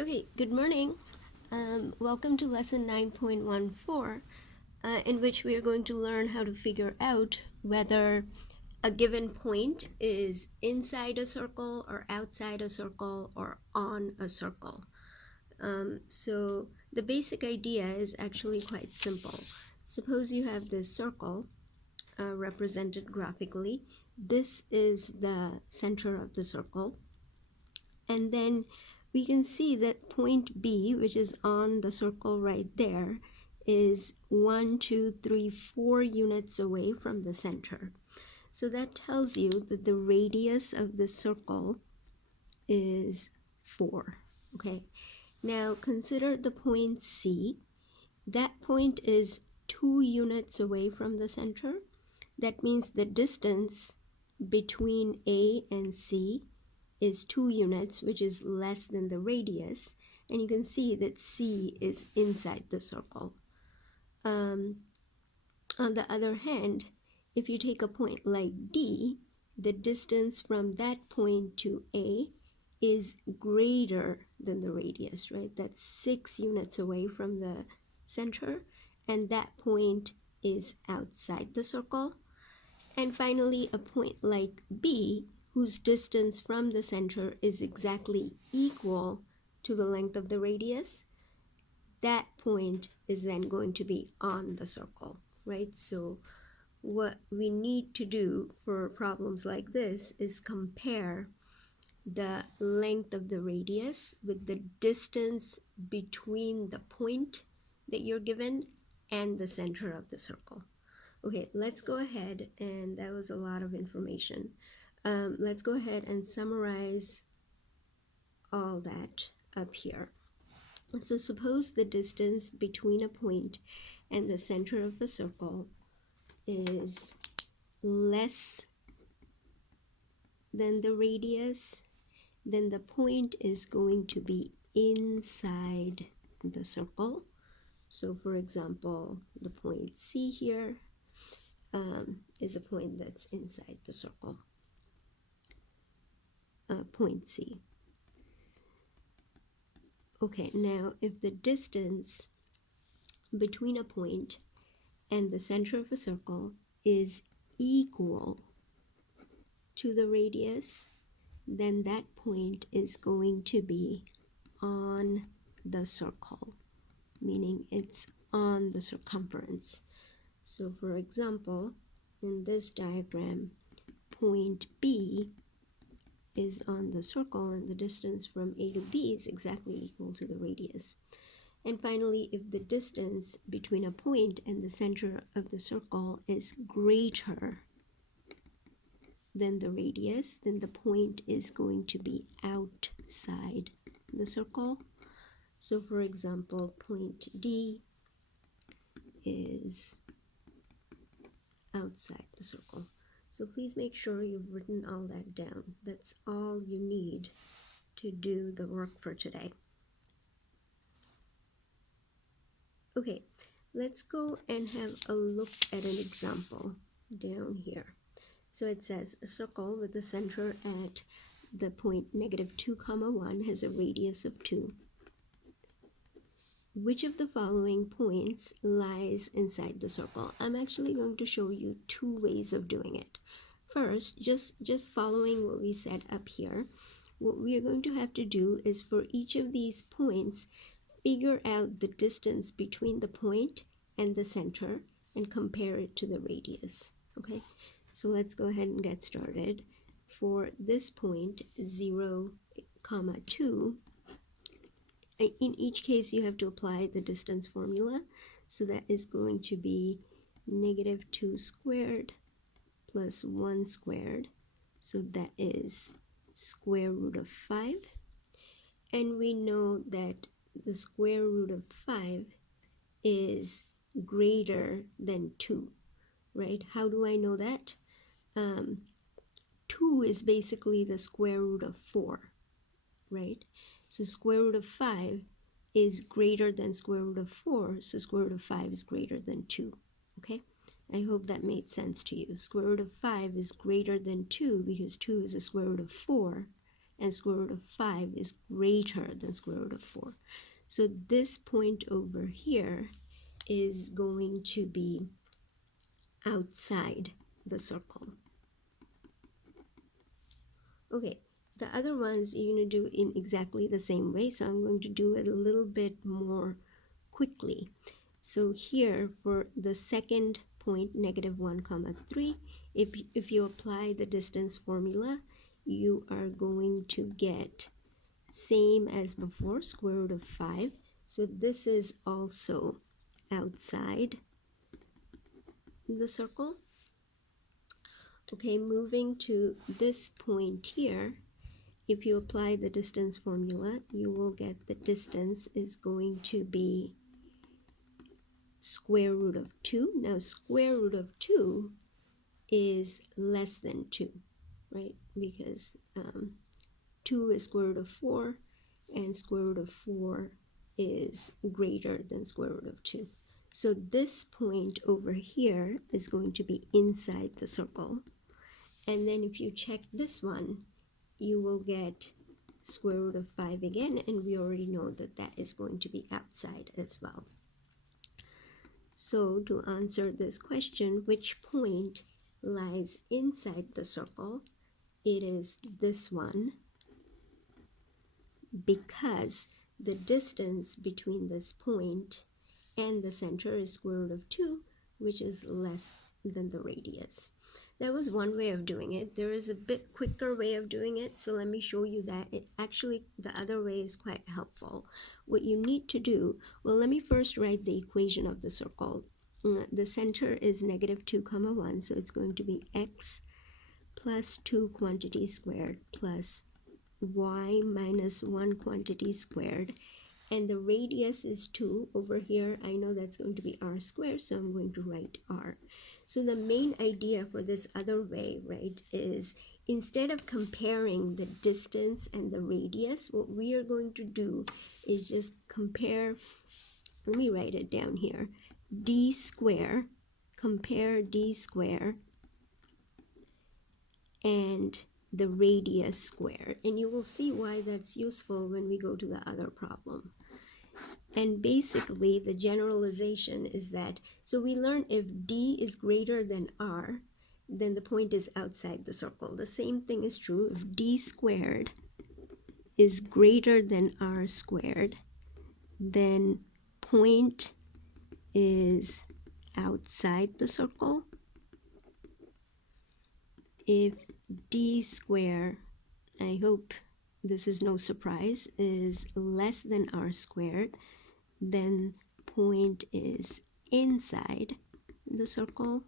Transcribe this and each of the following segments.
Okay, good morning. Welcome to lesson 9.14, in which we are going to learn how to figure out whether a given point is inside a circle or outside a circle or on a circle. So the basic idea is actually quite simple. Suppose you have this circle represented graphically. This is the center of the circle. And then we can see that point B, which is on the circle right there, is 1, 2, 3, 4 units away from the center. So that tells you that the radius of the circle is 4. Okay. Now consider the point C. That point is 2 units away from the center. That means the distance between A and C is 2 units, which is less than the radius, and you can see that C is inside the circle. On the other hand, if you take a point like D, the distance from that point to A is greater than the radius, right? That's 6 units away from the center, and that point is outside the circle. And finally, a point like B, whose distance from the center is exactly equal to the length of the radius, that point is then going to be on the circle, right? So what we need to do for problems like this is compare the length of the radius with the distance between the point that you're given and the center of the circle. Okay, let's go ahead, and that was a lot of information. Let's go ahead and summarize all that up here. So suppose the distance between a point and the center of a circle is less than the radius, then the point is going to be inside the circle. So for example, the point C here is a point that's inside the circle. Point C. Okay, now if the distance between a point and the center of a circle is equal to the radius, then that point is going to be on the circle, meaning it's on the circumference. So for example, in this diagram, point B is on the circle, and the distance from A to B is exactly equal to the radius. And finally, if the distance between a point and the center of the circle is greater than the radius, then the point is going to be outside the circle. So for example, point D is outside the circle. So please make sure you've written all that down. That's all you need to do the work for today. Okay, let's go and have a look at an example down here. So it says a circle with the center at the point -2, 1 has a radius of 2. Which of the following points lies inside the circle? I'm actually going to show you 2 ways of doing it. First, just following what we said up here, what we are going to have to do is for each of these points, figure out the distance between the point and the center and compare it to the radius. Okay, so let's go ahead and get started. For this point, 0, 2, in each case you have to apply the distance formula. So that is going to be -2 squared plus 1 squared. So that is square root of 5. And we know that the square root of 5 is greater than 2, right? How do I know that? 2 is basically the square root of 4, right? So square root of 5 is greater than square root of 4, so square root of 5 is greater than 2, okay? I hope that made sense to you. Square root of 5 is greater than 2 because 2 is the square root of 4, and square root of 5 is greater than square root of 4. So this point over here is going to be outside the circle. Okay, the other ones you're going to do in exactly the same way, so I'm going to do it a little bit more quickly. So here for the second point, -1, 3, if you apply the distance formula, you are going to get same as before, square root of 5. So this is also outside the circle. Okay, moving to this point here, if you apply the distance formula, you will get the distance is going to be square root of 2. Now square root of 2 is less than 2, right? Because 2 is square root of 4, and square root of 4 is greater than square root of 2. So this point over here is going to be inside the circle. And then if you check this one, you will get square root of 5 again, and we already know that that is going to be outside as well. So to answer this question, which point lies inside the circle? It is this one, because the distance between this point and the center is square root of 2, which is less than the radius. That was one way of doing it. There is a bit quicker way of doing it, so let me show you that. The other way is quite helpful. What you need to do, well, let me first write the equation of the circle. The center is -2, 1, so it's going to be x plus 2 quantity squared plus y minus 1 quantity squared, and the radius is 2. Over here I know that's going to be r squared, so I'm going to write r. So the main idea for this other way, right, is instead of comparing the distance and the radius, what we are going to do is just compare, let me write it down here, d square, compare d square and the radius squared, and you will see why that's useful when we go to the other problem. And basically the generalization is that, so we learn if d is greater than r, then the point is outside the circle. The same thing is true if d squared is greater than r squared, then point is outside the circle. If d squared, I hope this is no surprise, is less than r squared, then point is inside the circle.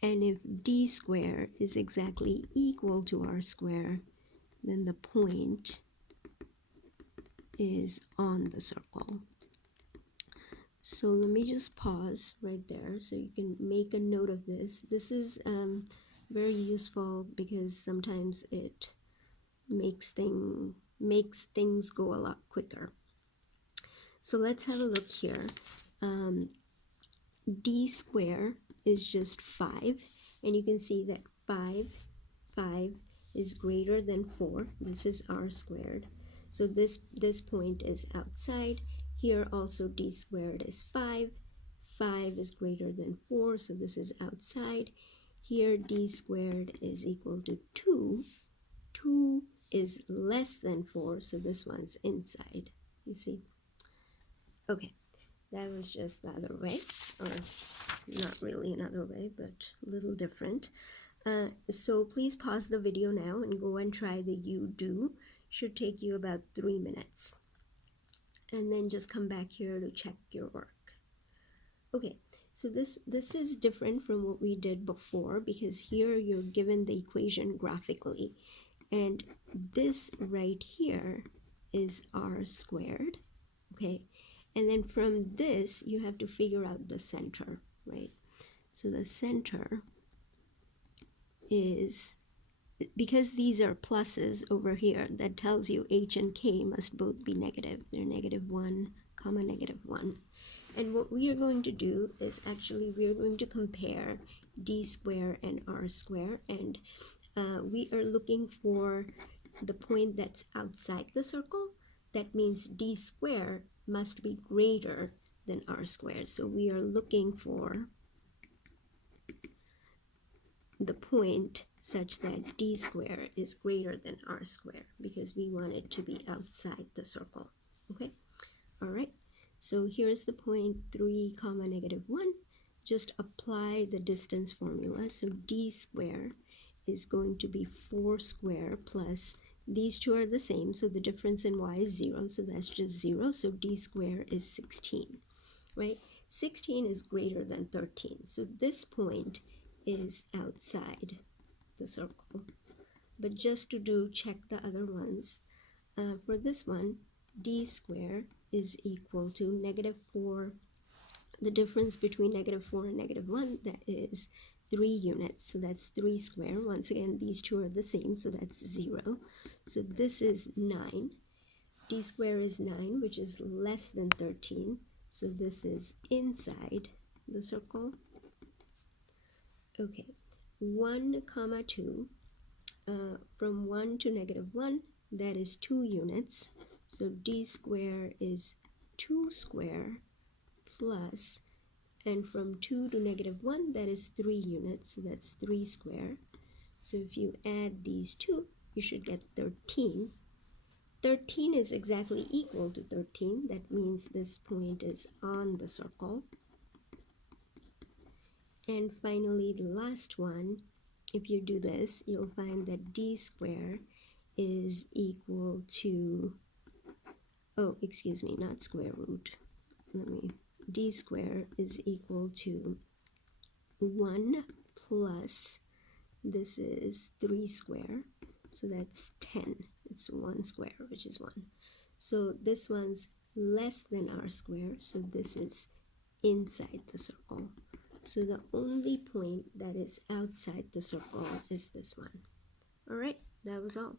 And if d squared is exactly equal to r squared, then the point is on the circle. So let me just pause right there so you can make a note of this. This is very useful because sometimes it makes things go a lot quicker. So let's have a look here. D squared is just 5, and you can see that 5 is greater than 4. This is r squared. So this point is outside. Here also d squared is 5. 5 is greater than 4, so this is outside. Here d squared is equal to 2. 2 is less than 4, so this one's inside. You see? Okay, that was just the other way, or not really another way, but a little different. So please pause the video now and go and try the you do. Should take you about 3 minutes. And then just come back here to check your work. Okay, so this is different from what we did before, because here you're given the equation graphically, and this right here is r squared, okay? And then from this you have to figure out the center, right? So the center is, because these are pluses over here, that tells you h and k must both be negative. They're -1, -1. And what we are going to do is actually we are going to compare d squared and r squared, and we are looking for the point that's outside the circle. That means d squared must be greater than r squared. So we are looking for the point such that d squared is greater than r squared because we want it to be outside the circle. Okay, all right, so here's the point 3 comma negative 1. Just apply the distance formula. So d squared is going to be 4 squared plus, these two are the same, so the difference in y is 0, so that's just 0. So d squared is 16, right? 16 is greater than 13, so this point is outside the circle. But just to check the other ones, for this one, d squared is equal to negative 4. The difference between negative 4 and negative 1, that is 3 units, so that's 3 squared. Once again, these two are the same, so that's 0. So this is 9. D squared is 9, which is less than 13, so this is inside the circle. Okay, 1 comma 2, from 1 to negative 1, that is 2 units, so d squared is 2 squared plus, and from 2 to negative 1, that is 3 units, so that's 3 squared. So if you add these two, you should get 13. 13 is exactly equal to 13. That means this point is on the circle. And finally, the last one, if you do this, you'll find that d squared is equal to, oh, excuse me, not square root. D squared is equal to 1 plus, this is 3 squared, so that's 10. It's 1 squared, which is 1. So this one's less than r squared, so this is inside the circle. So the only point that is outside the circle is this one. All right, that was all.